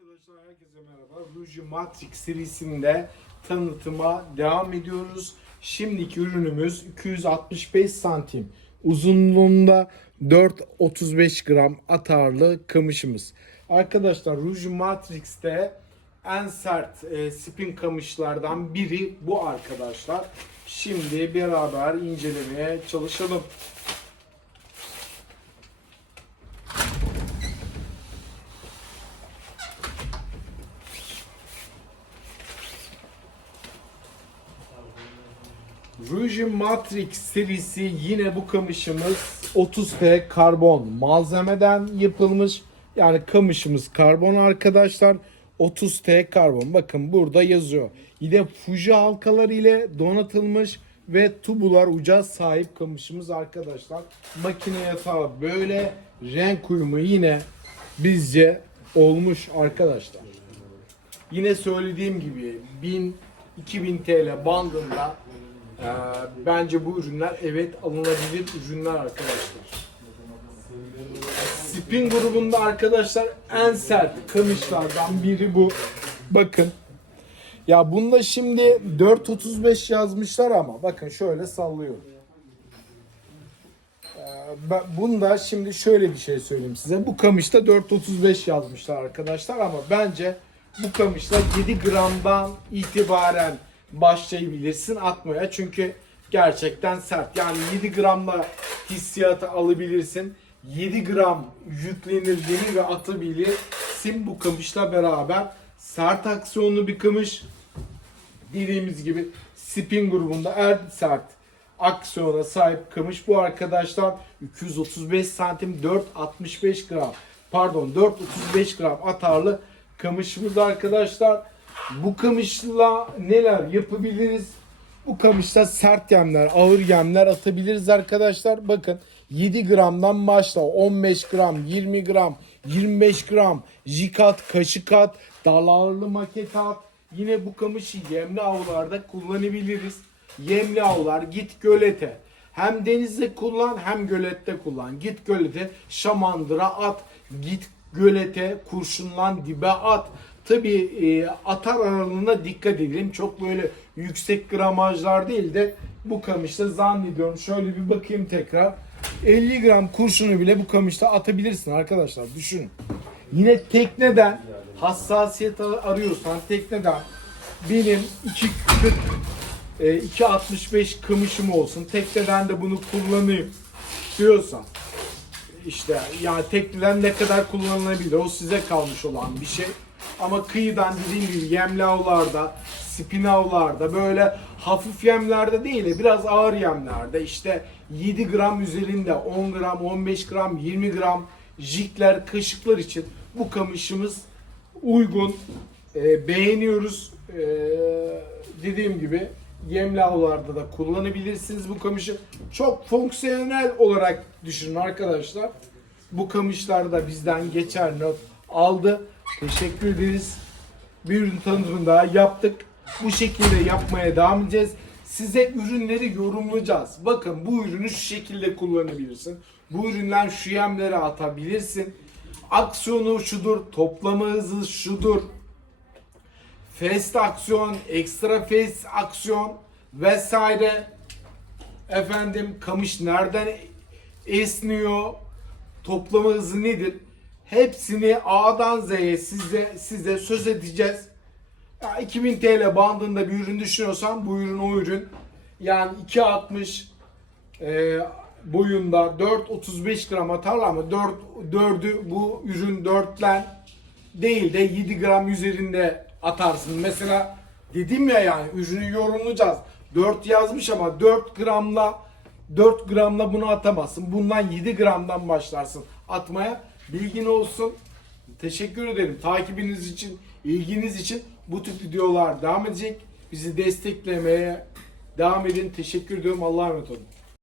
Arkadaşlar herkese merhaba. Rouge Matrix serisinde tanıtıma devam ediyoruz. Şimdiki ürünümüz 265 santim uzunluğunda 4.35 gram atarlı kamışımız. Arkadaşlar Rouge Matrix'te en sert e, spin kamışlardan biri bu arkadaşlar. Şimdi beraber incelemeye çalışalım. Rouge Matrix serisi yine bu kamışımız 30P karbon malzemeden yapılmış. Yani kamışımız karbon arkadaşlar. 30T karbon. Bakın burada yazıyor. Yine Fuji halkaları ile donatılmış ve tubular uca sahip kamışımız arkadaşlar. Makine yatağı böyle renk uyumu yine bizce olmuş arkadaşlar. Yine söylediğim gibi 1000 2000 TL bandında ee, bence bu ürünler evet alınabilir ürünler arkadaşlar. Spin grubunda arkadaşlar en sert kamışlardan biri bu. Bakın. Ya bunda şimdi 4.35 yazmışlar ama bakın şöyle sallıyor. Ee, Bunda şimdi şöyle bir şey söyleyeyim size. Bu kamışta 4.35 yazmışlar arkadaşlar ama bence bu kamışla 7 gramdan itibaren başlayabilirsin atmaya. Çünkü gerçekten sert. Yani 7 gramla hissiyatı alabilirsin. 7 gram yüklenildiğini ve atabilirsin bu kamışla beraber. Sert aksiyonlu bir kamış dediğimiz gibi spin grubunda en sert aksiyona sahip kamış bu arkadaşlar 235 santim 465 gram pardon 435 gram atarlı kamışımız arkadaşlar bu kamışla neler yapabiliriz bu kamışta sert yemler ağır yemler atabiliriz arkadaşlar bakın 7 gramdan başla 15 gram 20 gram 25 gram jikat kaşık at dalarlı maket at Yine bu kamışı yemli avlarda kullanabiliriz. Yemli avlar git gölete. Hem denizde kullan hem gölette kullan. Git gölete şamandıra at. Git gölete kurşunlan dibe at. Tabi e, atar aralığına dikkat edelim. Çok böyle yüksek gramajlar değil de bu kamışta zannediyorum. Şöyle bir bakayım tekrar. 50 gram kurşunu bile bu kamışta atabilirsin arkadaşlar. Düşünün. Yine tekneden hassasiyet arıyorsan tekneden benim 2.40 e, 2.65 kamışım olsun. Tekneden de bunu kullanayım diyorsan işte yani tekneden ne kadar kullanılabilir o size kalmış olan bir şey. Ama kıyıdan dediğim gibi yemli avlarda, spin avlarda böyle hafif yemlerde değil de biraz ağır yemlerde işte 7 gram üzerinde 10 gram, 15 gram, 20 gram jikler, kaşıklar için bu kamışımız uygun. Ee, beğeniyoruz. Ee, dediğim gibi yemli avlarda da kullanabilirsiniz bu kamışı. Çok fonksiyonel olarak düşünün arkadaşlar. Bu kamışlar da bizden geçer aldı. Teşekkür ederiz. Bir ürün tanıtımını daha yaptık. Bu şekilde yapmaya devam edeceğiz. Size ürünleri yorumlayacağız. Bakın bu ürünü şu şekilde kullanabilirsin. Bu ürünler şu yemlere atabilirsin. Aksiyonu şudur, toplama hızı şudur. Fast aksiyon, ekstra fast aksiyon vesaire. Efendim kamış nereden esniyor? Toplama hızı nedir? Hepsini A'dan Z'ye size size söz edeceğiz. Ya 2000 TL bandında bir ürün düşünüyorsan bu ürün o ürün. Yani 2.60 e, boyunda 4.35 gram atarlar ama 4 4'ü bu ürün 4'len değil de 7 gram üzerinde atarsın. Mesela dedim ya yani ürünü yorumlayacağız. 4 yazmış ama 4 gramla 4 gramla bunu atamazsın. Bundan 7 gramdan başlarsın atmaya. Bilgin olsun. Teşekkür ederim. Takibiniz için, ilginiz için bu tip videolar devam edecek. Bizi desteklemeye devam edin. Teşekkür ediyorum. Allah'a emanet olun.